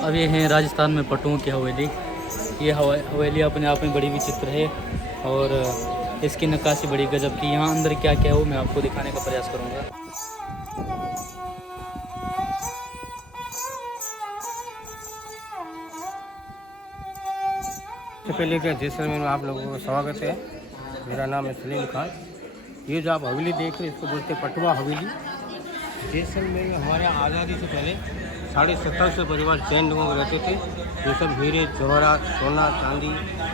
अब ये हैं राजस्थान में पटुओं की हवेली। ये हवेली अपने आप में बड़ी विचित्र है और इसकी नक्काशी बड़ी गजब की। यहाँ अंदर क्या क्या है वो मैं आपको दिखाने का प्रयास करूँगा। सबसे पहले क्या जैसलमेर में आप लोगों का स्वागत है। मेरा नाम है सलीम खान। ये जो आप हवेली देख रहे हैं इसको बोलते हैं पटवा हवेली। जैसलमेर में हमारे यहाँ आज़ादी से पहले 1750 परिवार जैन लोगों को रहते थे, जो सब हीरे जवाहरात सोना चांदी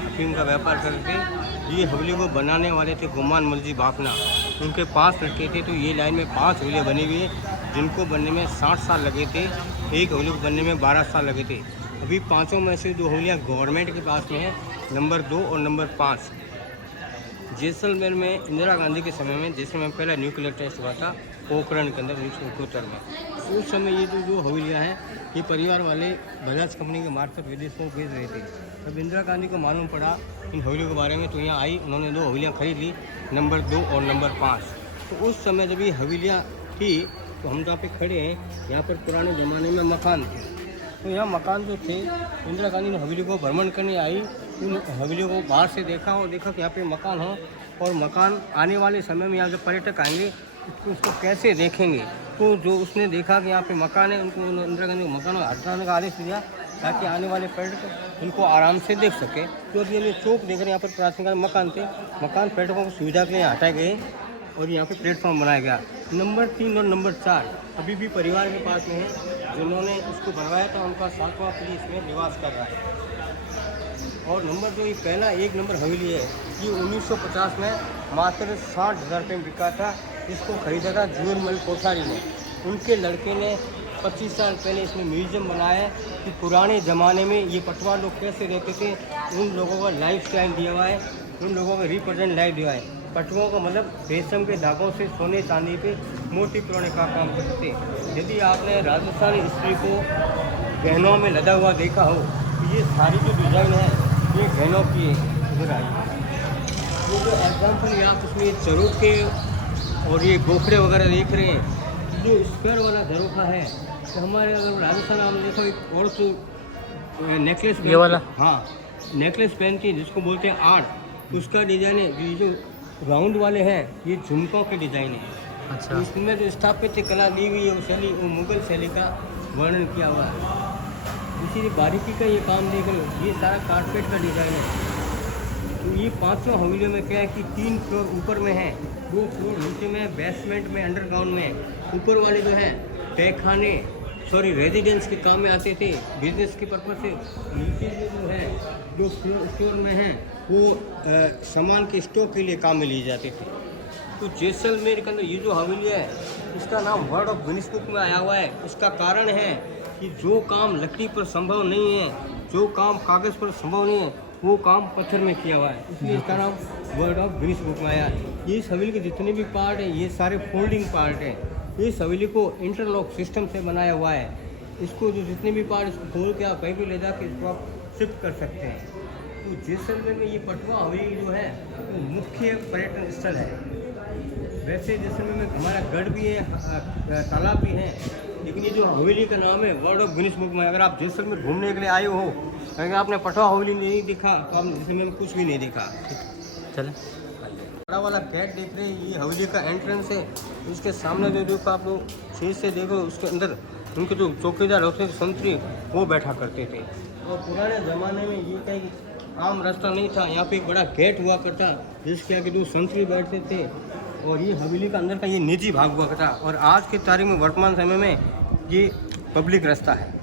अफीम का व्यापार करते थे। ये हवेली को बनाने वाले थे गुमान मलजी बापना। उनके 5 लड़के थे, तो ये लाइन में 5 हवेलियाँ बनी हुई है जिनको बनने में 60 साल लगे थे। एक हवेली को बनने में 12 साल लगे थे। अभी 5 में से 2 हवेलियाँ गवर्नमेंट के पास में है, नंबर 2 और नंबर 5। जैसलमेर में इंदिरा गांधी के समय में जैसलमेर में पहला न्यूक्लियर टेस्ट हुआ था पोखरण के अंदर 1971 में। उस समय ये जो हवेलियाँ हैं ये परिवार वाले बजाज कंपनी के मार्फत विदेशों में भेज रहे थे। तब इंदिरा गांधी को मालूम पड़ा इन हवेलियों के बारे में, तो यहाँ आई, उन्होंने 2 हवेलियाँ खरीद ली, नंबर 2 और नंबर 5। तो उस समय जब ये हवेलियाँ थी तो हम जहाँ पे खड़े हैं यहाँ पर पुराने ज़माने में मकान थे। तो यहाँ मकान जो थे इंदिरा गांधी ने हवेली को भ्रमण करने आई, उन हवेलियों को बाहर से देखा और देखा कि यहाँ पे मकान हो और मकान आने वाले समय में यहाँ जब पर्यटक आएंगे तो उसको कैसे देखेंगे। तो जो उसने देखा कि यहाँ पे मकान है, उनको इंदिरा गांधी को मकान हटाने का आदेश दिया ताकि आने वाले पर्यटक उनको आराम से देख सके। तो ये चौक देख रहे हैं, यहाँ पर प्राचीन काल मकान थे, मकान पर्यटकों की सुविधा के लिए हटाए गए और यहाँ पे प्लेटफॉर्म बनाया गया। नंबर 3 और नंबर 4 अभी भी परिवार के पास में है, जिन्होंने उसको बनवाया था उनका 7वां पीढ़ी इसमें निवास कर रहा है। और नंबर जो ये पहला 1 नंबर हवेली है ये 1950 में मात्र 60,000 रुपये में बिका था। इसको खरीदा था जूल मल कोठारी ने। उनके लड़के ने 25 साल पहले इसमें म्यूजियम बनाया है कि पुराने ज़माने में ये पटवा लोग कैसे रहते थे, उन लोगों का लाइफ स्टाइल दिया हुआ है, उन लोगों का रिप्रेजेंट लाइफ दिया है। पटुओं का मतलब रेशम के धागों से सोने चांदी पे मोती पिरोने का काम करते थे। यदि आपने राजस्थानी स्त्री को गहनों में लदा हुआ देखा हो तो ये सारी जो डिज़ाइन है ये गहनों की है। इधर आइए, ये जो एग्जाम्पल है आप उसमें चरोक के और ये गोखरे वगैरह देख रहे हैं, जो स्क्वायर वाला झरोखा है। तो हमारे अगर राजस्थान आपने देखो एक और तो नेकलेस ये वाला, हाँ नेकलेस पहनती है जिसको बोलते हैं आर्ट, उसका डिज़ाइन है। ये जो राउंड वाले हैं ये झुमकों के डिज़ाइन है। अच्छा। तो इसमें जो स्थापत्य कला दी हुई है वो शैली, वो मुगल शैली का वर्णन किया हुआ है। इसीलिए बारीकी का ये काम देख रहे हो, ये सारा कारपेट का डिज़ाइन है। तो ये 5 हवेलियों में क्या है कि 3 फ्लोर ऊपर में है, 2 फ्लोर नीचे में है, बेसमेंट में, अंडरग्राउंड में। ऊपर वाले जो है तहखाने रेजिडेंस के काम में आते थे, बिजनेस के पर्पज से। नीचे जो है जो फ्लोर में है वो सामान के स्टॉक के लिए काम में लिए जाते थे। तो जैसलमेर के अंदर ये जो हवेली है इसका नाम वर्ल्ड ऑफ गिनीज बुक में आया हुआ है। उसका कारण है कि जो काम लकड़ी पर संभव नहीं है, जो काम कागज़ पर संभव नहीं है, वो काम पत्थर में किया हुआ है, इसलिए इसका नाम वर्ल्ड ऑफ गिनीज बुक में आया है। ये इस हवेली के जितने भी पार्ट हैं ये सारे फोल्डिंग पार्ट हैं। इस हवेली को इंटरलॉक सिस्टम से बनाया हुआ है। इसको जो जितने भी पार्ट इसको खोल के आप कहीं भी ले जाके इसको आप शिफ्ट कर सकते हैं। तो जैसलमेर में ये पटवा हवेली जो है वो मुख्य पर्यटन स्थल है। वैसे जैसलमेर में हमारा गढ़ भी है, तालाब भी है, लेकिन ये जो हवेली का नाम है वर्ल्ड ऑफ गिनीज बुक में। अगर आप जैसलमेर घूमने के लिए आए हो, अगर आपने पटवा हवेली नहीं दिखा तो आपने जैसलमेर में कुछ भी नहीं देखा। चलें। बड़ा वाला गेट देख रहे हैं, ये हवेली का एंट्रेंस है। उसके सामने जो देखो आप लोग चीज़ से देखो, उसके अंदर उनके जो चौकीदार होते थे संतरी, वो बैठा करते थे। और पुराने ज़माने में ये कहीं आम रास्ता नहीं था, यहाँ पे एक बड़ा गेट हुआ करता जिसके आगे जो संतरी बैठते थे। और ये हवेली का अंदर का ये निजी भाग हुआ करता। और आज की तारीख में वर्तमान समय में ये पब्लिक रास्ता है।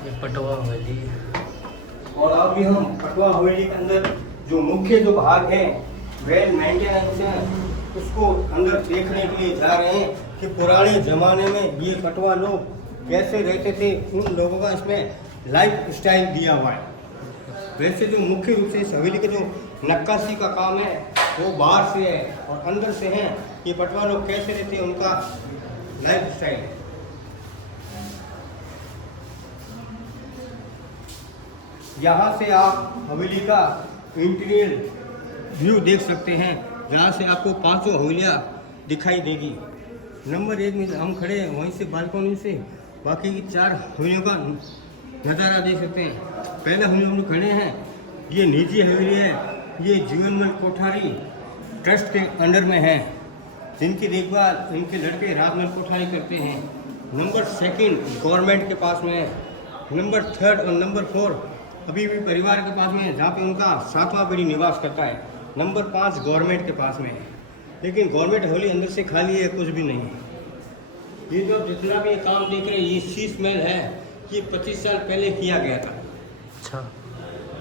ये पटवा हवेली। और अभी हम पटवा हवेली के अंदर जो मुख्य जो भाग है वेल मेंटेनेंस है उसको अंदर देखने के लिए जा रहे हैं कि पुराने ज़माने में ये पटवा लोग कैसे रहते थे। उन लोगों का इसमें लाइफ स्टाइल दिया हुआ है। वैसे जो मुख्य रूप से इस हवेली के जो नक्काशी का काम है वो बाहर से है और अंदर से है कि पटवा लोग कैसे रहते हैं, उनका लाइफ स्टाइल। यहाँ से आप हवेली का इंटीरियर व्यू देख सकते हैं, जहाँ से आपको 5 हवेलियाँ दिखाई देगी। नंबर 1 में हम खड़े हैं, वहीं से बालकनी से बाकी की 4 हवेलियों का नज़ारा देख सकते हैं। पहले हम लोग खड़े हैं, ये निजी हवेली है, ये जीवनमल कोठारी ट्रस्ट के अंडर में है, जिनकी देखभाल इनके लड़के राजमल कोठारी करते हैं। नंबर 2 गवर्नमेंट के पास में है। नंबर 3 और नंबर 4 अभी भी परिवार के पास में है, जहाँ पे उनका 7वां पीढ़ी निवास करता है। नंबर 5 गवर्नमेंट के पास में है, लेकिन गवर्नमेंट हवेली अंदर से खाली है, कुछ भी नहीं है। ये जो जितना भी काम देख रहे हैं, ये शीश महल है, ये 25 साल पहले किया गया था। अच्छा।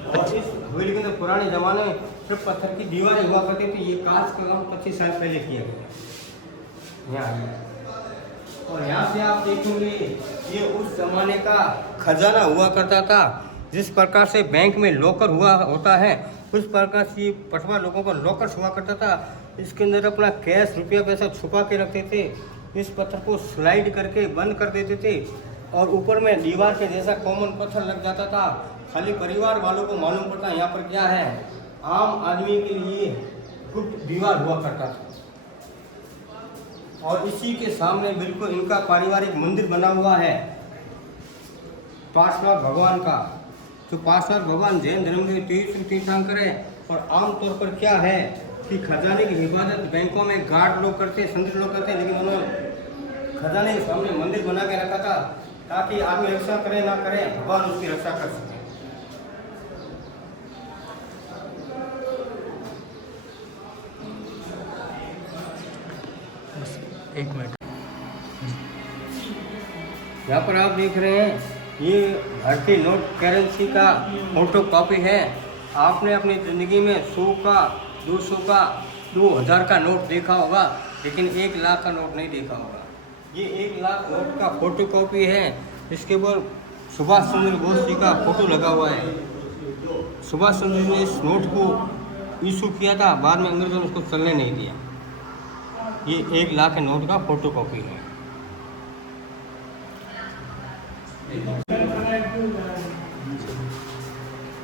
और इस हवेली के अंदर पुराने ज़माने में सिर्फ पत्थर की दीवारें हुआ करती थी, ये कांच का काम 25 साल पहले किया गया यहाँ। और यहाँ से आप देखेंगे, ये उस जमाने का खजाना हुआ करता था। जिस प्रकार से बैंक में लॉकर हुआ होता है, उस प्रकार से पटवा लोगों का लॉकर हुआ करता था। इसके अंदर अपना कैश रुपया पैसा छुपा के रखते थे। इस पत्थर को स्लाइड करके बंद कर देते थे और ऊपर में दीवार के जैसा कॉमन पत्थर लग जाता था। खाली परिवार वालों को मालूम पड़ता यहाँ पर क्या है। आम आदमी के लिए गुप्त दीवार हुआ करता था। और इसी के सामने बिल्कुल इनका पारिवारिक मंदिर बना हुआ है, पार्श्वनाथ भगवान का। तो पार्श्वनाथ भगवान जैन धर्म के तीर्थंकर है। और आमतौर पर क्या है कि खजाने की हिफाजत बैंकों में गार्ड लोग करते, संत लोग करते हैं, लेकिन उन्होंने खजाने के सामने मंदिर बना के रखा था, ताकि आदमी रक्षा करे ना करे, भगवान उसकी रक्षा कर सके। एक मिनट। यहाँ पर आप देख रहे हैं, ये भारतीय नोट करेंसी का फोटो कॉपी है। आपने अपनी ज़िंदगी में 100 का, 200 का, 2000 का नोट देखा होगा, लेकिन 1 लाख का नोट नहीं देखा होगा। ये 1 लाख नोट का फोटो कॉपी है। इसके ऊपर सुभाष चंद्र बोस जी का फोटो लगा हुआ है। सुभाष चंद्र जी ने इस नोट को इशू किया था, बाद में अंग्रेजों ने उसको चलने नहीं दिया। ये 1 लाख के नोट का फोटो कॉपी है।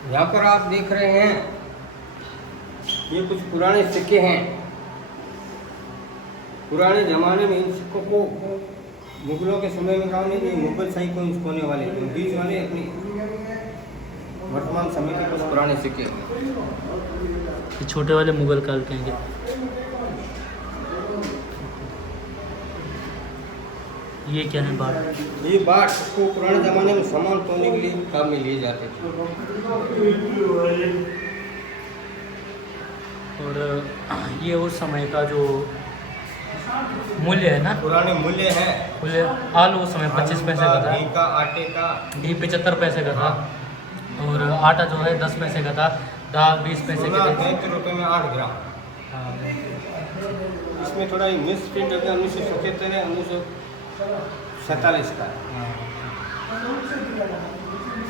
यहाँ पर आप देख रहे हैं, ये कुछ पुराने सिक्के हैं। पुराने ज़माने में इन सिक्कों को मुगलों के समय में कहा नहीं कि मुगल शाही को होने वाले, बीच वाले अपनी वर्तमान समय के कुछ पुराने सिक्के। ये छोटे वाले मुगल काल के हैं क्या? ये क्या है बाट? ये बाट को पुराने ज़माने में सामान तोड़ने के लिए काम में लिए जाते थे। और ये उस समय का जो मूल्य है ना, पुराने मूल्य है। मूल्य आलू उस समय 25 पैसे का था, घी का, आटे का, घी 75 पैसे का था, और आटा जो है 10 पैसे का था, दाल 20 पैसे की थी। 33 रुपये में 8 ग्राम। हाँ। इसमें थोड़ा मिस प्रिंट हो गया, 1977 है, 1947 का।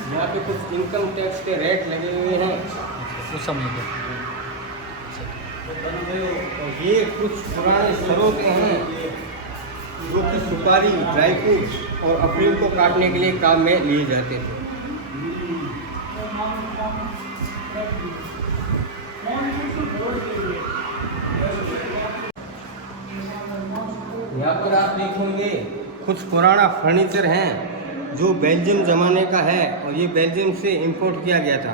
यहाँ पे कुछ इनकम टैक्स के रेट लगे हुए हैं उस समय के। और ये कुछ पुराने सरों के हैं, जो कि सुपारी, ड्राई फ्रूट और अफीम को काटने के लिए काम में लिए जाते थे। यहाँ पर आप देखेंगे कुछ पुराना फर्नीचर हैं, जो बेल्जियम ज़माने का है, और ये बेल्जियम से इंपोर्ट किया गया था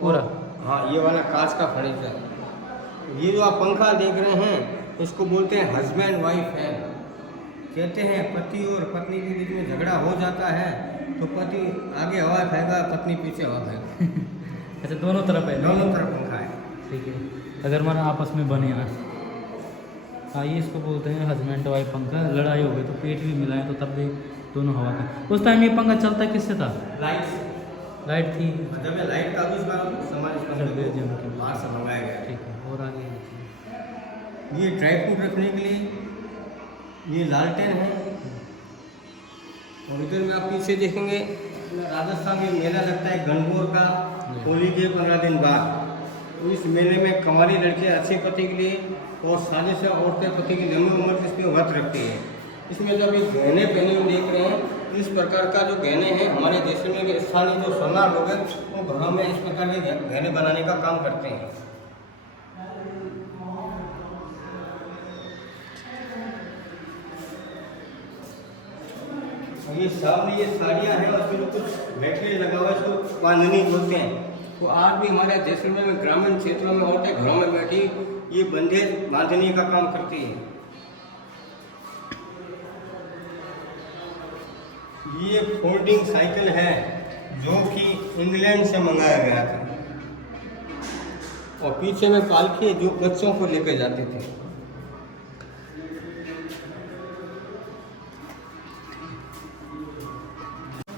पूरा। हाँ, ये वाला कांच का फर्नीचर। ये जो आप पंखा देख रहे हैं, इसको बोलते हैं हस्बैंड वाइफ है। कहते हैं पति और पत्नी के बीच में झगड़ा हो जाता है तो पति आगे हवा खाएगा, पत्नी पीछे हवा खाएगा। अच्छा, दोनों तरफ है? दोनों तरफ पंखा है। ठीक है। अगर मन आपस में बने ना, हाँ, ये इसको बोलते हैं हस्बैंड वाइफ पंखा। लड़ाई हो गई तो पेट भी मिलाए तो तब भी दोनों हवा खाए। उस टाइम ये पंखा चलता किससे था? लाइट थी। जब ये लाइट का आविष्कार बाहर से मंगाया गया। ठीक है। और आगे ये ड्राई फ्रूट रखने के लिए ये लालटेन है। और इधर में आप पीछे देखेंगे, राजस्थान में मेला लगता है गणगौर का, होली के 15 दिन बाद। तो इस मेले में कंवारी लड़कियां अच्छे पति के लिए और शादीशुदा औरतें पति की लंबी उम्र के इसमें व्रत रखती है। इसमें जब ये गहने पहने हुए देख रहे हैं, इस प्रकार का जो गहने हैं हमारे जैसलमेर के स्थानीय जो सोनार लोग हैं वो घरों में इस प्रकार के गहने बनाने का काम करते हैं। ये सामने ये साड़ियाँ हैं और फिर कुछ बैटरी लगा हुआ है, इसको बांधनी बोलते हैं। तो आज भी हमारे जैसलमेर में ग्रामीण क्षेत्रों में औरतें घरों में बैठी ये बंधेज बांधने का काम करती हैं। ये फोल्डिंग साइकिल है जो कि इंग्लैंड से मंगाया गया था और पीछे में पालकी जो बच्चों को लेकर जाते थे।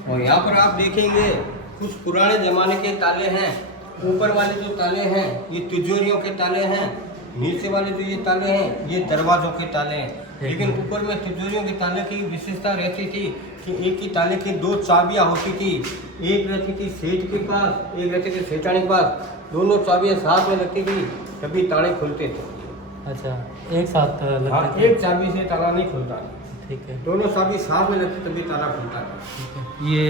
और यहाँ पर आप देखेंगे कुछ पुराने जमाने के ताले हैं। ऊपर वाले जो ताले हैं ये तिजोरियों के ताले हैं, नीचे वाले जो ये ताले हैं ये दरवाजों के ताले हैं। लेकिन ऊपर में तिजोरियों के ताले की विशेषता रहती थी कि एक ही ताले की 2 चाबियां होती थी। एक रहती थी सेठ के पास, एक रहती थी सेठानी के पास। दोनों चाबियां साथ में लगती थी तभी ताले खुलते थे। अच्छा, एक साथ लगते हाँ, थे। एक चाबी से ताला नहीं खुलता। ठीक है, दोनों चाबी साथ में लगती तभी ताला खुलता है। ठीक है। ये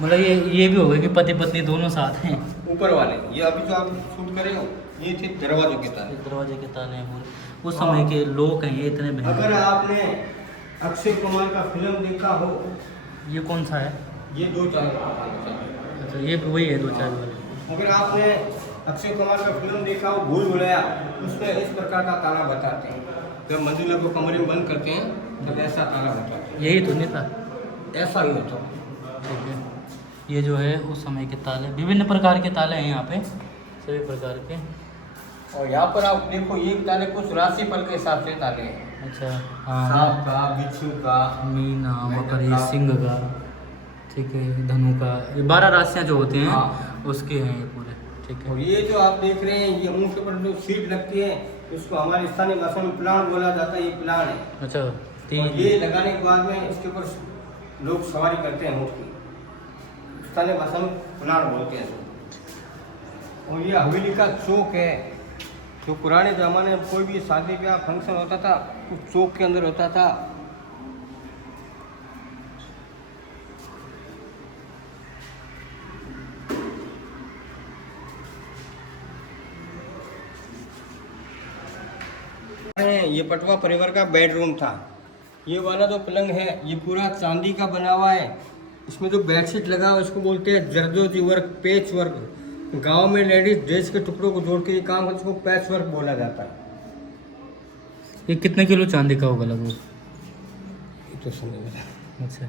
मतलब ये भी हो गया कि पति पत्नी दोनों साथ हैं। ऊपर वाले ये अभी जो आप शूट कर रहे हो ये थे दरवाजों के ताले। दरवाजे के ताले हैं पूरे। उस समय के लोग हैं ये इतने महंगे। अगर आपने अक्षय कुमार का फिल्म देखा हो, ये कौन सा है? ये 2 चाबी। अच्छा, ये वही है 2 चाबी वाले। अगर आपने अक्षय कुमार का फिल्म देखा हो भूल भुलैया, उसमें इस प्रकार का ताला बताते हैं। जब मंजिला को कमरे में बंद करते हैं तब ऐसा ताला बताते हैं। यही तो नहीं था? ऐसा ही होता। ठीक है, ये जो है उस समय के ताले, विभिन्न प्रकार के ताले हैं यहाँ पे, सभी प्रकार के। और यहाँ पर आप देखो ये ताले कुछ राशिफल के हिसाब से ताले हैं। अच्छा, सांप हाँ, का, बिच्छू का, मीना, मकर, सिंह का, ठीक है, धनु का, ये 12 राशियाँ जो होते हैं हाँ। उसके हैं ये पूरे। ठीक और है, ये जो आप देख रहे हैं ये ऊँट के ऊपर जो सीट लगती है उसको हमारे स्थानीय भाषा में प्लान बोला जाता है। ये प्लान है। अच्छा, और 3 ये लगाने के बाद में इसके ऊपर लोग सवारी करते हैं ऊँट की। स्थानीय भाषा में प्लान बोलते हैं इसको। और ये हवेली का चौक है जो पुराने ज़माने में कोई भी शादी ब्याह फंक्शन होता था उस चौक के अंदर होता था। ये पटवा परिवार का बेडरूम था। ये वाला जो पलंग है ये पूरा चांदी का बना हुआ है। इसमें जो बेडशीट लगा हुआ है इसको बोलते हैं जरदोजी वर्क, पैच वर्क। गांव में लेडीज ड्रेस के टुकड़ों को जोड़ के ये काम है, इसको पैच वर्क बोला जाता है। ये कितने किलो चांदी का होगा लगभग? ये तो समझ में। अच्छा,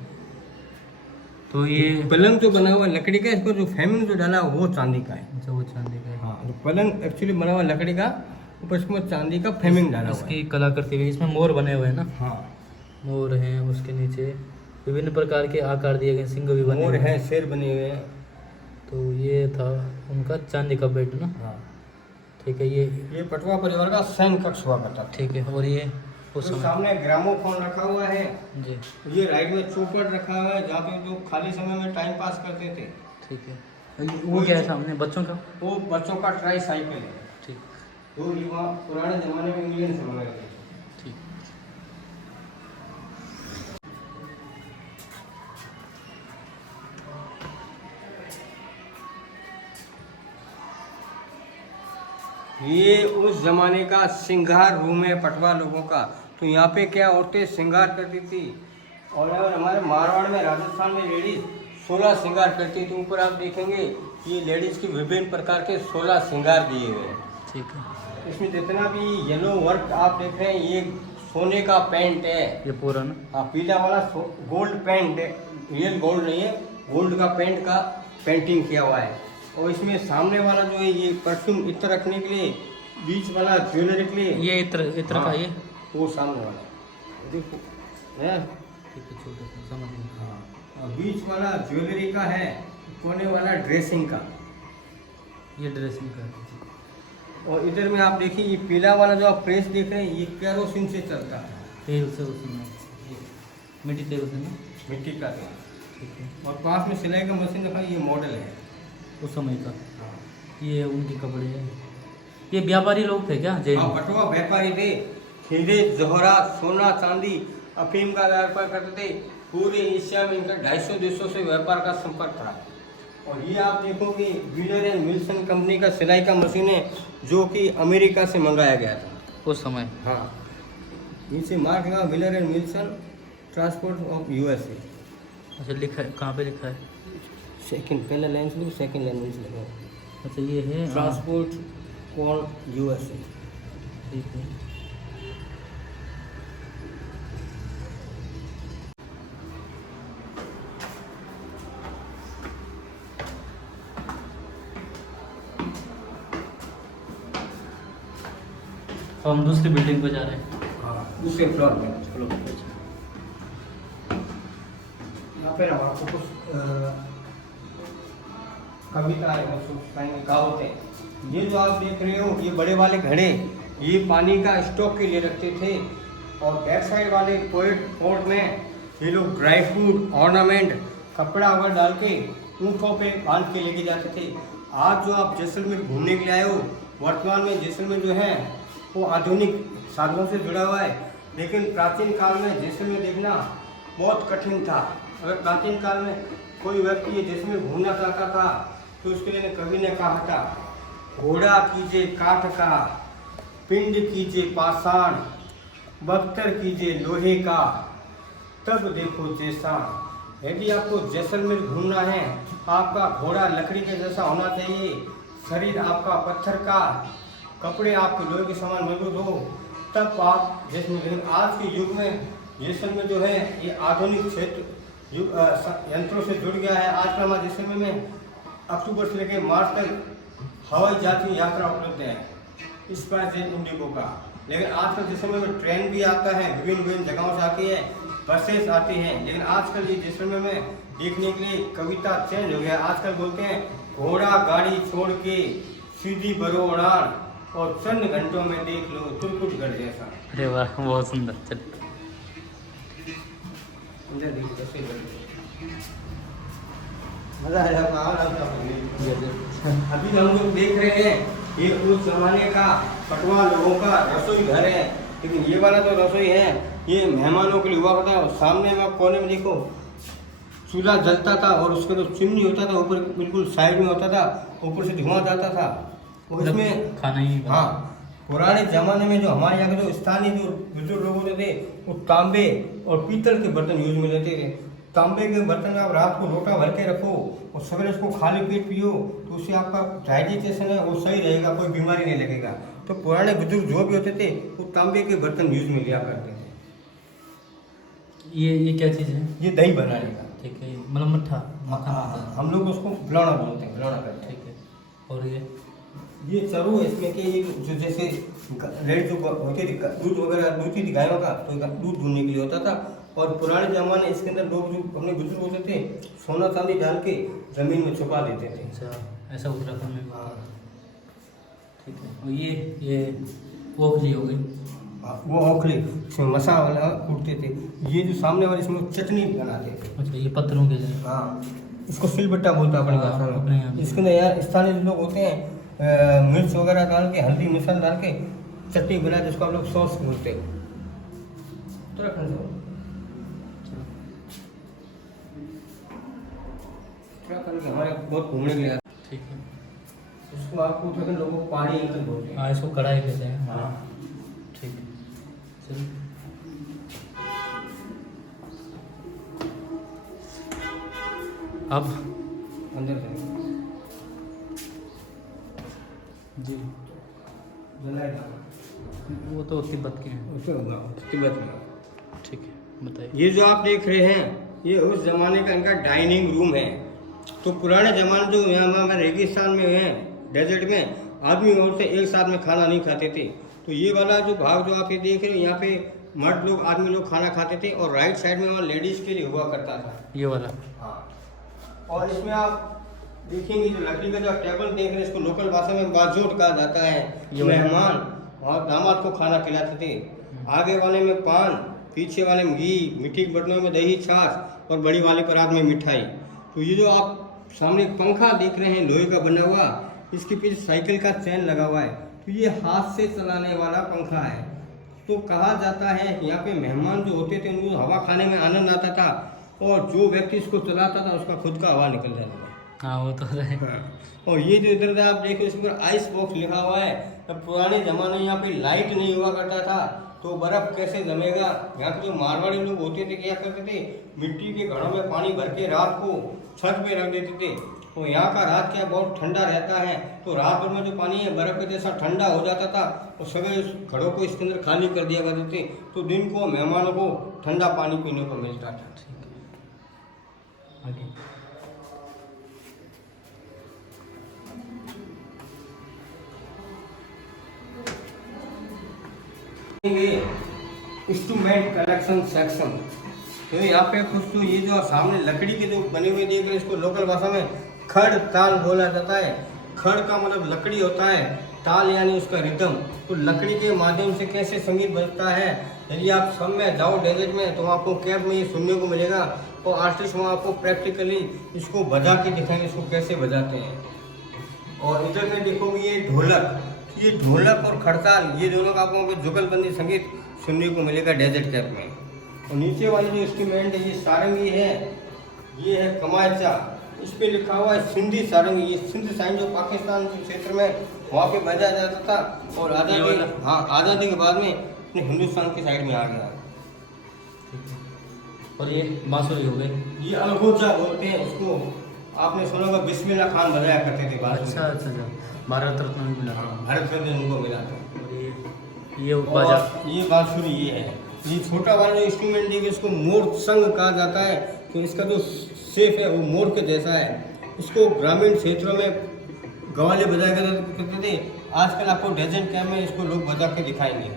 तो ये पलंग जो बना हुआ है लकड़ी का, इसको जो फ्रेमिंग जो डाला वो चांदी का है। अच्छा, वो चांदी का है। हाँ, तो पलंग एक्चुअली बना हुआ लकड़ी का, ऊपर इसमें चांदी का फ्रेमिंग डाला हुआ है। इसकी कलाकृति भी, इसमें मोर बने हुए हैं ना? हाँ, मोर हैं, उसके नीचे विभिन्न प्रकार के आकार दिए गए, सिंह भी बने मोर हुए है, शेर बने हुए हैं। तो ये था उनका चांदी का बेड ना? हाँ, ठीक है। ये पटवा परिवार का शयन कक्ष हुआ करता था। ठीक है। और ये उस तो समय सामने ग्रामोफोन रखा हुआ है। जी, ये राइट में चौपट रखा हुआ है जहाँ पे जो खाली समय में टाइम पास करते थे। ठीक है। वो क्या है सामने बच्चों का? वो बच्चों का ट्राई साइकिल है। ठीक, तो ये वहाँ पुराने जमाने में इंग्लैंड से मंगाए थे। ठीक। ये उस जमाने का श्रृंगार रूम है पटवा लोगों का। तो यहाँ पे क्या औरतें श्रृंगार करती थी। और अगर हमारे मारवाड़ में, राजस्थान में लेडीज 16 श्रृंगार करती थी। ऊपर आप देखेंगे ये लेडीज की विभिन्न प्रकार के 16 श्रृंगार दिए हुए हैं। ठीक है। इसमें जितना भी येलो वर्क आप देख रहे हैं ये सोने का पेंट है। ये पूरा ना? हाँ, पीला वाला गोल्ड पेंट है, रियल गोल्ड नहीं है, गोल्ड का पेंट का पेंटिंग किया हुआ है। और इसमें सामने वाला जो है ये परफ्यूम इत्र रखने के लिए, बीच वाला ज्वेलरी के लिए, ये इत्र का हाँ, ये वो सामने वाला देखो है। ठीक है, छोटा सा समझ गए। हाँ, और बीच वाला ज्वेलरी का है, कोने वाला ड्रेसिंग का। ये ड्रेसिंग का। और इधर में आप देखिए ये पीला वाला जो आप प्रेस देख रहे हैं ये केरोसिन से चलता है। तेल से, उसमें मिट्टी तेल से ना? मिट्टी का तेल। ठीक है। और पास में सिलाई का मशीन रखा, ये मॉडल है उस समय का। ये उनके कपड़े हैं। ये व्यापारी लोग थे क्या? जैन? हाँ, बटुआ व्यापारी थे। हीरे जवाहरात, सोना चांदी, अफीम का व्यापार करते थे। पूरे एशिया में इनका 250 देशों से व्यापार का संपर्क था। और ये आप देखोगे व्हीलर एंड विल्सन कंपनी का सिलाई का मशीन है, जो कि अमेरिका से मंगाया गया था उस समय। हाँ, नीचे मार्क लगा wheeler and Wilson transport of USA. अच्छा, लिखा है कहाँ पे लिखा है? सेकंड, पहला लाइन से सेकंड लाइन में लगा। अच्छा, ये है ट्रांसपोर्ट कॉल यूएसए। ठीक है। अब हम दूसरी बिल्डिंग पे जा रहे हैं। हाँ, दूसरे फ्लोर पे। चलो, यहाँ पे ना आपको कुछ कविता है, कहावत है। ये जो आप देख रहे हो, ये बड़े वाले घड़े ये पानी का स्टॉक के लिए रखते थे, और बैक साइड वाले पोर्ट में ये लोग ड्राई फ्रूट, ऑर्नामेंट, कपड़ा वगैरह डाल के ऊँटों पे बांध के लेके जाते थे। आज जो आप जैसलमेर घूमने के लिए आए हो, वर्तमान में जैसलमेर जो है वो आधुनिक साधनों से जुड़ा हुआ है, लेकिन प्राचीन काल में जैसलमेर देखना बहुत कठिन था। अगर प्राचीन काल में कोई व्यक्ति जैसलमेर घूमना चाहता था तो उसके लिए कवि ने कहा था, घोड़ा कीजिए काठ का, पिंड कीजिए पाषाण, बख्तर कीजिए लोहे का, तब देखो जैसा। यदि आपको जैसलमेर घूमना है, आपका घोड़ा लकड़ी के जैसा होना चाहिए, शरीर आपका पत्थर का, कपड़े आपके लोहे के समान मजबूत हो, तब आप जैसलमेर। आज के युग में जैसलमेर जो है ये आधुनिक क्षेत्र यंत्रों से जुड़ गया है। आज का हमारे जैसलमेर में अक्टूबर से लेकर मार्च तक हवाई जहाज की यात्रा उपलब्ध है, स्पाइस जेट इंडिगो का। लेकिन आजकल जैसलमेर में ट्रेन भी आता है, विभिन्न विभिन्न जगहों से आती है, बसेस आती हैं। लेकिन आजकल ये जैसलमेर में देखने के लिए कविता चेंज हो गया। आजकल बोलते हैं, घोड़ा गाड़ी छोड़ के सीधी बरो उड़ान, और चंद घंटों में देख लो तुरकुट गढ़ जैसा। अरे वाह, बहुत सुंदर। चल, मजा आया। अभी हम लोग देख रहे हैं ये उस जमाने का पटवा लोगों का रसोई घर है, लेकिन ये वाला जो रसोई है ये मेहमानों के लिए हुआ करता है। सामने में आप कोने में देखो, चूल्हा जलता था और उसका जो चिमनी होता था ऊपर बिल्कुल साइड में होता था, ऊपर से धुआं जाता था। उसमें खाना ही। हाँ, पुराने जमाने में जो हमारे यहाँ के जो स्थानीय जो बुजुर्ग लोग होते थे, वो तांबे और पीतल के बर्तन यूज में लेते थे। तांबे के बर्तन में आप रात को लोटा भर के रखो और सवेरे उसको खाली पेट पियो, तो उससे आपका डाइजेशन है वो सही रहेगा, कोई बीमारी नहीं लगेगा। तो पुराने बुजुर्ग जो भी होते थे वो तांबे के बर्तन यूज में लिया करते थे। ये क्या चीज़ है? ये दही बनाने का। ठीक है, मतलब मट्ठा मक्खन। हम लोग उसको बिलौना बोलते हैं, बिलौना करते हैं। ठीक है। और ये चरू है इसमें कि ये जो जैसे रेड जो होती थी दूध वगैरह दूध थी गायों का, तो दूध दूहने के लिए होता था। और पुराने जमाने इसके अंदर लोग जो अपने बुजुर्ग होते थे, सोना चांदी डाल के जमीन में छुपा देते थे। अच्छा, ऐसा उत्तराखंड में। हाँ, ठीक है। और ये ओखली हो गई। वो ओखली, इसमें मसा वाला कूटते थे। ये जो सामने वाले इसमें चटनी बनाते थे। अच्छा, ये पत्थरों के लिए। हाँ, इसको सिलबट्टा बोलता है अपने भाषा अपने यहाँ में। पे। इसके अंदर यार स्थानीय लोग होते हैं, मिर्च वगैरह डाल के, हल्दी मिर्चा डाल के चटनी बना, जिसको हम लोग सॉस बोलते हैं। उत्तराखंड के हमारे बहुत घूमने के लिए। ठीक है। उसको आपको उत्तराखंड लोगों को पहाड़ी अंकल बोलते हैं। हाँ, इसको कढ़ाई कहते हैं। हाँ, ठीक है। चलिए, अब अंदर जाएंगे। जी, जलाएगा वो तो तिब्बत के हैं। उसको तिब्बत में। ठीक है, बताइए। ये जो आप देख रहे हैं, ये उस जमाने का इनका डाइनिंग रूम है। तो पुराने जमाने जो यहाँ हमारे रेगिस्तान में है, डेजर्ट में, आदमी और से एक साथ में खाना नहीं खाते थे। तो ये वाला जो भाग जो आप ये देख रहे हो, यहाँ पे मर्द लोग, आदमी लोग खाना खाते थे, और राइट साइड में वहाँ लेडीज़ के लिए हुआ करता था। ये वाला। हाँ, और इसमें आप देखेंगे जो लकड़ी का जो टेबल देख रहे हैं, इसको लोकल भाषा में बाजोट कहा जाता है। ये मेहमान और दामाद को खाना खिलाते थे। आगे वाले में पान, पीछे वाले में घी, मिट्टी के बर्तनों में दही, छाछ, और बड़ी वाले परात में मिठाई। तो ये जो आप सामने पंखा देख रहे हैं लोहे का बना हुआ, इसके पीछे साइकिल का चैन लगा हुआ है। तो ये हाथ से चलाने वाला पंखा है। तो कहा जाता है कि यहाँ पे मेहमान जो होते थे उनको हवा खाने में आनंद आता था, और जो व्यक्ति इसको चलाता था उसका खुद का हवा निकल जाता था। हाँ वो तो है। और ये जो इधर आप देखो इसके ऊपर आइस बॉक्स लिखा हुआ है। तब पुराने ज़माने में यहाँ पे लाइट नहीं हुआ करता था तो बर्फ़ कैसे जमेगा। यहाँ के जो मारवाड़ी लोग होते थे क्या करते थे, मिट्टी के घड़ों में पानी भर के रात को छत पे रख देते थे। तो यहाँ का रात क्या बहुत ठंडा रहता है, तो रात भर में जो पानी है बर्फ़ के जैसा ठंडा हो जाता था और सभी उस घड़ों को इसके अंदर खाली कर दिया करते थे, तो दिन को मेहमानों को ठंडा पानी पीने को मिलता था। आगे इंस्ट्रूमेंट कलेक्शन सेक्शन। तो यहाँ पे कुछ तो ये जो सामने लकड़ी के जो बने हुए देख रहे हैं, इसको लोकल भाषा में खड़ ताल बोला जाता है। खड़ का मतलब लकड़ी होता है, ताल यानी उसका रिदम। तो लकड़ी के माध्यम से कैसे संगीत बजता है, यदि आप सब में जाओ डेजर्ट में तो आपको कैब में ये सुनने को मिलेगा और आर्टिस्ट वहाँ आपको प्रैक्टिकली इसको बजा के दिखाएंगे इसको कैसे बजाते हैं। और इधर में देखोगे ये ढोलक, ये ढोलक और खड़ताल ये दोनों का आपको जुगलबंदी संगीत सुनने को मिलेगा डेजर्ट कैंप में। और नीचे वाली जो इंस्ट्रूमेंट है ये सारंगी है, ये है कमायचा। इस पे लिखा हुआ है सिंधी सारंगी। ये सिंध साइन जो पाकिस्तान के क्षेत्र में वहाँ पे बजाया जाता था और आज़ादी के बाद में अपने हिंदुस्तान की साइड में आ गया। और ये बांसुरी हो गई, ये अलगोजा बोलते हैं उसको। आपने सुना होगा बिस्मिल्लाह खान बजाया करते थे बांसुरी। अच्छा अच्छा अच्छा, भारत रत्न भी मिला। भारत रत्न उनको मिला था। और ये बाजा, ये बांसुरी ये है। ये छोटा वाला जो इंस्ट्रूमेंट है इसको मोर संग कहा जाता है। तो इसका जो शेप है वो मोर के जैसा है। इसको ग्रामीण क्षेत्रों में गवाले बजाया करते थे। आजकल आपको डेजर्ट कैंप में इसको लोग बजा के दिखाएंगे।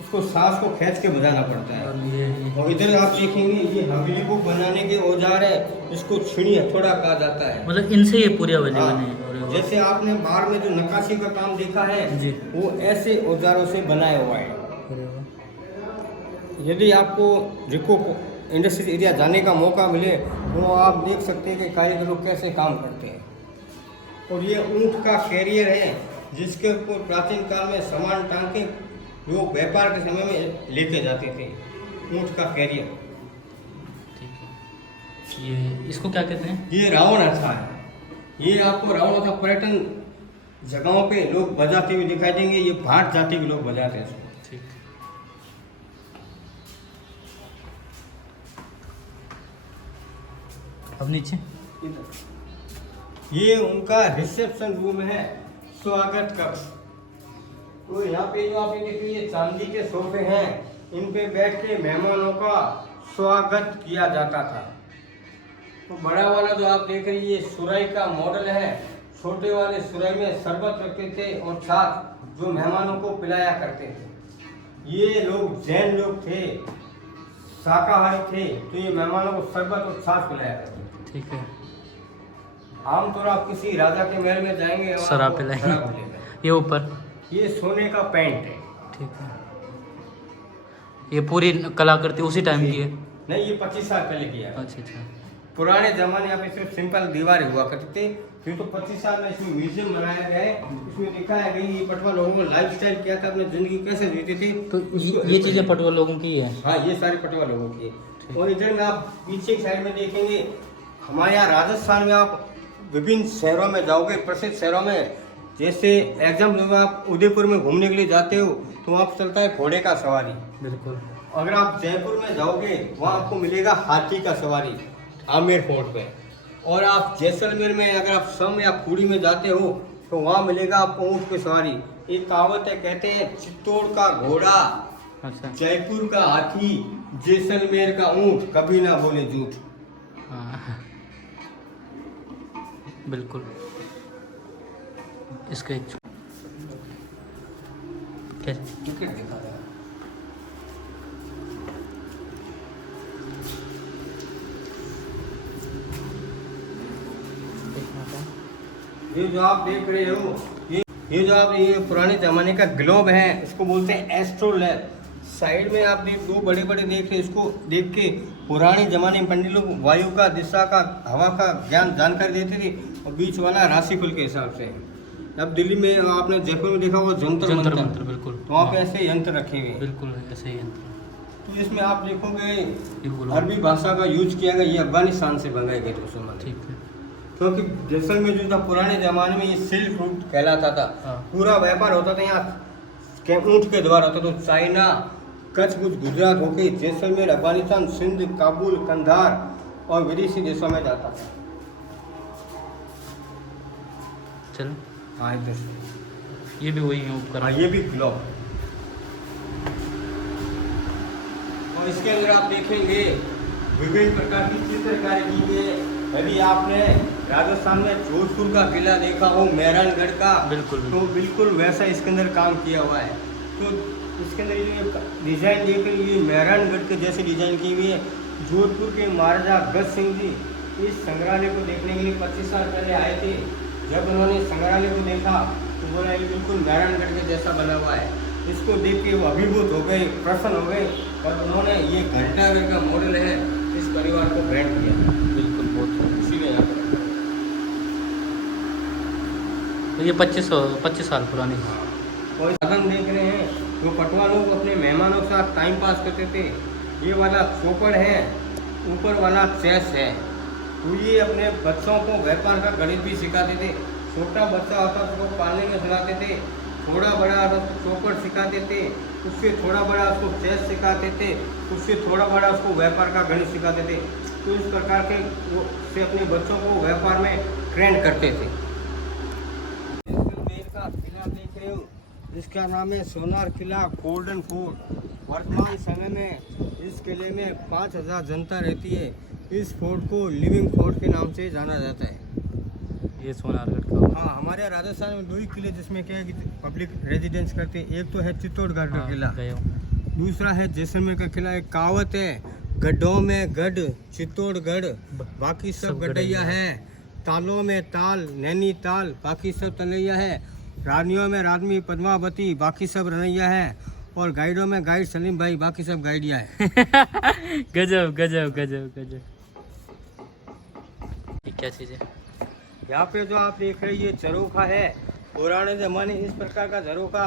इसको सांस को खींच के बजाना पड़ता है। और इधर आप देखेंगे ये हवेली को बनाने के औजार है, इसको छिड़ी हथौड़ा कहा जाता है। मतलब इनसे ये पूरी हवेली हाँ, बनी। जैसे आपने बाहर में जो नक्काशी का काम देखा है जी, वो ऐसे औजारों से बनाया हुआ है। यदि आपको रिको इंडस्ट्रियल एरिया जाने का मौका मिले तो आप देख सकते हैं कि कारीगर लोग कैसे काम करते हैं। और ये ऊँट का कैरियर है जिसके ऊपर प्राचीन काल में सामान टांग के लोग व्यापार के समय में लेके जाते थे। ऊँट का कैरियर। ये इसको क्या कहते हैं? ये रावण अच्छा है। ये आपको रावण का पर्यटन जगहों पे लोग बजाते हुए दिखाई देंगे। ये भाट जाति के लोग बजाते हैं इसको। ठीक। अब नीचे ये उनका रिसेप्शन रूम है, स्वागत कक्ष। तो यहाँ पे जो आप देखिए ये चांदी के सोफे हैं, इन पे बैठ के मेहमानों का स्वागत किया जाता था। तो बड़ा वाला जो आप देख रहे हैं ये सुराई का मॉडल है। छोटे वाले सुराई में शरबत रखते थे और छाछ जो मेहमानों को पिलाया करते थे। ये लोग जैन लोग थे, शाकाहारी थे, तो ये मेहमानों को शरबत और छाछ पिलाया करते थे। ठीक है। आमतौर आप किसी राजा के महल में जाएंगे शराब पिलाएंगे। ये ऊपर ये सोने का पेंट है। ठीक है। ये पूरी कलाकृति उसी टाइम की है? नहीं, ये 25 साल पहले किया है। अच्छा अच्छा। पुराने जमाने यहाँ पे सिर्फ सिंपल दीवारें हुआ करती थी। फिर तो 25 साल में इसमें म्यूजियम बनाया गया है। इसमें दिखाया गया ये पटवा लोगों को लाइफ स्टाइल क्या था, अपनी जिंदगी कैसे जीती थी। तो ये चीज़ें पटवा लोगों की है? हाँ, ये सारी पटवा लोगों की है। और इधर में आप पीछे की साइड में देखेंगे, हमारे यहाँ राजस्थान में आप विभिन्न शहरों में जाओगे, प्रसिद्ध शहरों में, जैसे एग्जाम्पल आप उदयपुर में घूमने के लिए जाते हो तो वहाँ पर चलता है घोड़े का सवारी। बिल्कुल। अगर आप जयपुर में जाओगे वहाँ आपको मिलेगा हाथी का सवारी आमेर फोर्ट पे। और आप जैसलमेर में अगर आप सम या कुड़ी में जाते हो तो वहाँ मिलेगा आपको ऊँट की सवारी। एक कहावत है, कहते हैं चित्तौड़ का घोड़ा, अच्छा, जयपुर का हाथी, जैसलमेर का ऊँट, कभी ना बोले झूठ। हाँ बिल्कुल। इसका एक क्या टिकट दिखा रहा है। ये जो आप देख रहे हो ये जो आप ये पुराने ज़माने का ग्लोब है, इसको बोलते हैं एस्ट्रोलैब। साइड में आप दो बड़े बड़े देख रहे हैं, इसको देख के पुराने ज़माने में पंडित लोग वायु का, दिशा का, हवा का ज्ञान जानकारी देते थे। और बीच वाला राशिफल के हिसाब से। अब दिल्ली में आपने जयपुर में देखा वो जंतर मंतर, बिल्कुल। तो वहाँ पे ऐसे यंत्र रखे हुए हैं। बिल्कुल ऐसे ही यंत्र। तो इसमें आप देखोगे ये बोलो। अरबी भाषा का यूज किया गया। ये अफगानिस्तान से मंगाए गए थे उस समय। ठीक है। क्योंकि जैसलमेर जो था पुराने ज़माने में ये सिल्क रूट कहलाता था। हाँ। पूरा व्यापार होता था यहाँ के ऊँट के द्वारा होता। तो चाइना, कच्छ, कुछ गुजरात होके जैसलमेर, अफगानिस्तान, सिंध, काबुल, कंधार और विदेशी देशों में जाता था। चलो हाँ इधर से। ये भी वही है उपकरण। हाँ ये भी ग्लोब। और इसके अंदर आप देखेंगे विभिन्न प्रकार की चित्रकारी की गई है। यदि आपने राजस्थान में जोधपुर का किला देखा हो, मेहरानगढ़ का, बिल्कुल तो बिल्कुल वैसा इसके अंदर काम किया हुआ है। तो इसके अंदर ये डिज़ाइन देखकर ये मेहरानगढ़ के जैसे डिज़ाइन की हुई है। जोधपुर के महाराजा गज सिंह जी इस संग्रहालय को देखने के लिए 25 साल पहले आए थे। जब उन्होंने संग्रहालय को देखा तो बोला ये बिल्कुल मेहरानगढ़ के जैसा बना हुआ है। इसको देख के वो अभिभूत हो गए, प्रसन्न हो गए और उन्होंने ये घंटाघर का मॉडल है इस परिवार को भेंट किया। बिल्कुल बहुत। इसीलिए यहाँ पर तो ये 25 साल पुरानी है। और साधन देख रहे हैं जो पटवा लोग अपने मेहमानों के साथ टाइम पास करते थे। ये वाला चौपड़ है, ऊपर वाला चेस है। तो ये अपने बच्चों को व्यापार का गणित भी सिखाते थे। छोटा बच्चा होता तो उसको पालने में सिखाते थे, थोड़ा बड़ा तो चौपड़ सिखाते थे, उससे थोड़ा बड़ा उसको चेस सिखाते थे, उससे थोड़ा बड़ा उसको व्यापार का गणित सिखाते थे। तो इस प्रकार के वो से अपने बच्चों को व्यापार में ट्रेंड करते थे। जैसलमेर का किला देख रहे हो, इसका नाम है सोनार किला, गोल्डन फोर्ट। वर्तमान समय में इस किले में 5000 जनता रहती है। इस फोर्ट को लिविंग फोर्ट के नाम से जाना जाता है। ये सोनारगढ़ का। हाँ, हमारे राजस्थान में 2 ही किले जिसमें क्या है कि पब्लिक रेजिडेंस करते हैं। एक तो है चित्तौड़गढ़ का किला, गए हो। दूसरा है जैसलमेर का किला। एक कहावत है, गड्ढों में गढ़ चित्तौड़गढ़, बाकी सब गड्ढैया है। तालों में ताल नैनीताल, बाकी सब तलैया है। रानियों में रानी पद्मावती, बाकी सब रनैया है। और गाइडों में गाइड सलीम भाई, बाकी सब गाइडिया है। गजब गजब गजब गजब। ये क्या चीज़ है? यहाँ पे जो आप देख रहे हैं ये झरोखा है। पुराने ज़माने इस प्रकार का झरोखा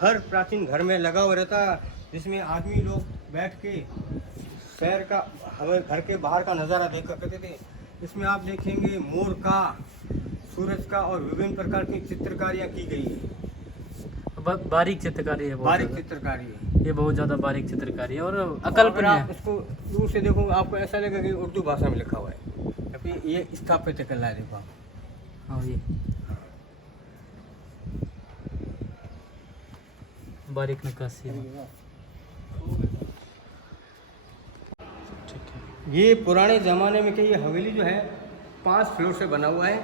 हर प्राचीन घर में लगा हुआ रहता, जिसमें आदमी लोग बैठ के शहर का, हमारे घर के बाहर का नज़ारा देख कर करते थे। इसमें आप देखेंगे मोर का, सूरज का और विभिन्न प्रकार की चित्रकारियाँ की गई है। बारीक चित्रकारी है, बारीक चित्रकारी है। ये बहुत ज़्यादा बारीक चित्रकारी है और अगर अकल्पनीय आप है। इसको दूर से देखोगे आपको ऐसा लगेगा कि उर्दू भाषा में लिखा हुआ है। अभी ये स्थापित कला है, देखो आप। हाँ ये बारीक नक्काशी है। ठीक है। ये पुराने ज़माने में क्या, ये हवेली जो है 5 फ्लोर से बना हुआ है।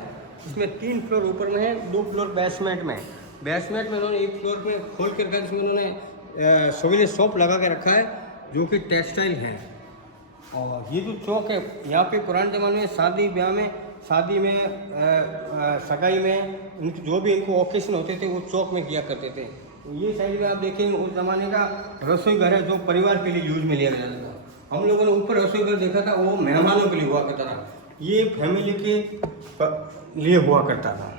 इसमें 3 फ्लोर ऊपर में है, 2 फ्लोर बेसमेंट में। बेसमेंट में उन्होंने 1 फ्लोर में खोल कर रखा है, जिसमें उन्होंने सोविनियर शॉप लगा के रखा है जो कि टेक्सटाइल है। और ये जो चौक है, यहाँ पे पुराने ज़माने में शादी ब्याह में, शादी में, सगाई में, उनके जो भी इनको ओकेशन होते थे वो चौक में किया करते थे। तो ये साइड में आप देखेंगे उस ज़माने का रसोई घर है जो परिवार के लिए यूज में लिया जाता था। हम लोगों ने ऊपर रसोई घर देखा था, वो मेहमानों के लिए हुआ करता था। ये फैमिली के लिए हुआ करता था।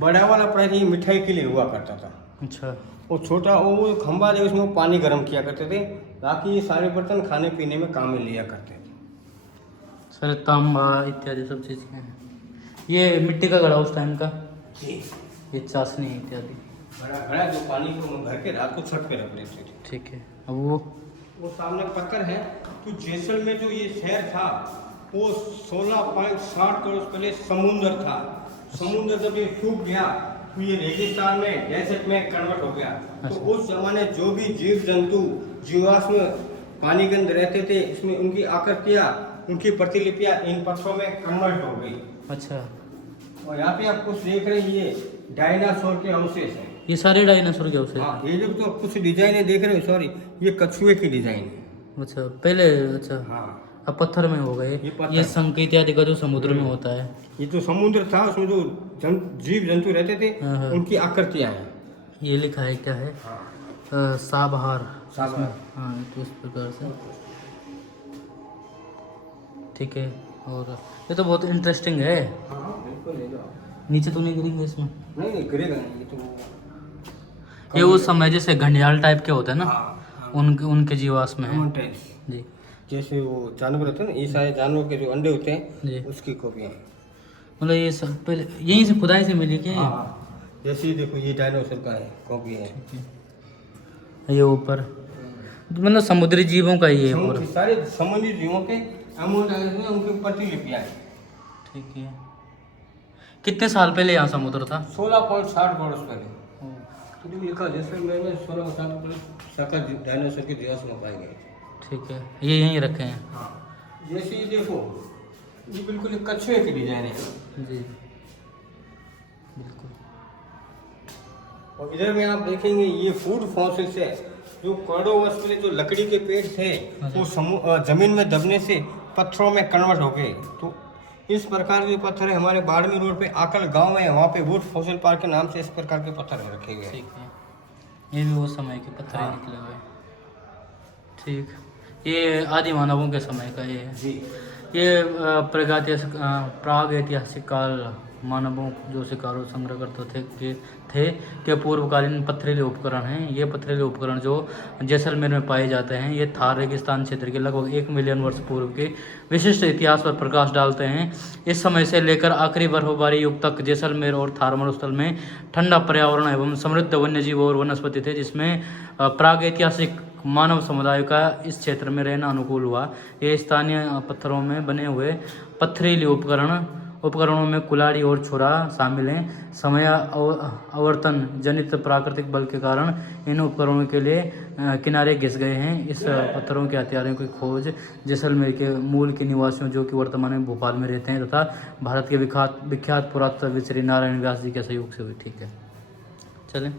बड़ा वाला प्राइस ये मिठाई के लिए हुआ करता था। अच्छा। और छोटा वो खंबा है, उसमें पानी गर्म किया करते थे। बाकी ये सारे बर्तन खाने पीने में काम में लिया करते थे। सर तांबा इत्यादि सब चीज़ें हैं। ये मिट्टी का घड़ा उस टाइम का, ये चाशनी इत्यादि। बड़ा घड़ा जो पानी को भर के रात को छत पे रख लेते थे। ठीक है। अब वो सामने पत्थर है। तो जैसलमेर जो ये शहर था वो 16.60 करोड़ पहले समुद्र था। समुद्र जब ये सूख गया तो ये रेगिस्तान में, डेजर्ट में कन्वर्ट हो गया। तो उस जमाने जो भी जीव जंतु जीवाश्म पानी के अंदर रहते थे, इसमें उनकी आकृतियाँ, उनकी प्रतिलिपियाँ इन पत्थरों में कन्वर्ट हो गई। अच्छा। और यहाँ पे आप कुछ देख रहे हैं, ये डायनासोर के अवशेष हैं। ये सारे डायनासोर के अवशेष? हाँ, ये जो तो कुछ डिजाइने देख रहे हो, सॉरी, ये कछुए की डिजाइन है। अच्छा पहले। अच्छा हाँ, अब पत्थर में हो गए। ये शंख इत्यादि का जो समुद्र में होता है। ये जो समुद्र था उसमें जो जीव जंतु रहते थे हाँ। उनकी आकृतियाँ हैं। ये लिखा है क्या है? साबहार। साबहार। हाँ तो इस प्रकार से। ठीक है। और ये तो बहुत इंटरेस्टिंग है। हाँ बिल्कुल ले जाओ। नीचे तो नहीं गिरेंगे इसमें? नहीं गिरेगा नहीं, ये तो ये उस समय जैसे घंटियाल टाइप के होते हैं ना। हाँ, हाँ। उनके उनके जीवाश्म में है। माउंटेन्स जी जैसे वो जानवर होते हैं ना, ये सारे जानवर के जो अंडे होते हैं जी, उसकी कॉपियाँ हैं। मतलब ये सब पहले यहीं से खुदाई से मिली क्या ये? हाँ, जैसे ये देखो ये डायनासोर का है, कॉपी है। ये ऊपर मतलब समुद्री जीवों का ही है पूरा। सारे समुद्री जीवों के अमूल उनके प्रतिलिपियाँ हैं। ठीक है। कितने साल पहले यहाँ समुद्र था? 16.60 वर्ष पहले तो लिखा जैसलमेर में 16 शाखा डायनासोर के जीवाश्म पाए गए। ठीक है, ये यहीं रखे हैं। हाँ, जैसे ये देखो ये बिल्कुल एक कछुए की डिजाइन है। जी बिल्कुल। और इधर में आप देखेंगे ये फूड फॉसिल्स है, जो करोड़ों वर्ष पहले जो लकड़ी के पेड़ थे वो जमीन में दबने से पत्थरों में कन्वर्ट हो गए। तो इस प्रकार के पत्थर हमारे बाड़मेर रोड पे आकल गांव है, वहाँ पे वुड फॉसिल पार्क के नाम से इस प्रकार के पत्थर रखे गए। ठीक है, ये भी वो समय के पत्थर ही निकले हुए। ठीक, ये आदि मानवों के समय का ये है। जी ये प्राग ऐतिहासिक काल मानवों जो शिकारों संग्रह करते थे पूर्वकालीन पथरीले उपकरण हैं। ये पथरीले उपकरण जो जैसलमेर में पाए जाते हैं, ये थार रेगिस्तान क्षेत्र के लगभग 1 मिलियन वर्ष पूर्व के विशिष्ट इतिहास पर प्रकाश डालते हैं। इस समय से लेकर आखिरी बर्फबारी युग तक जैसलमेर और थार मरुस्थल में ठंडा पर्यावरण एवं समृद्ध वन्यजीव और वनस्पति थे, जिसमें प्राग ऐतिहासिक मानव समुदाय का इस क्षेत्र में रहना अनुकूल हुआ। ये स्थानीय पत्थरों में बने हुए पथरीले उपकरणों में कुल्हाड़ी और छुरा शामिल हैं। समय आवर्तन जनित प्राकृतिक बल के कारण इन उपकरणों के लिए किनारे घिस गए हैं। इस पत्थरों के हथियारों की खोज जैसलमेर के मूल के निवासियों जो कि वर्तमान में भोपाल में रहते हैं तथा भारत के विख्यात पुरातत्वविद श्री नारायण व्यास जी के सहयोग से हुई। ठीक है, चलें।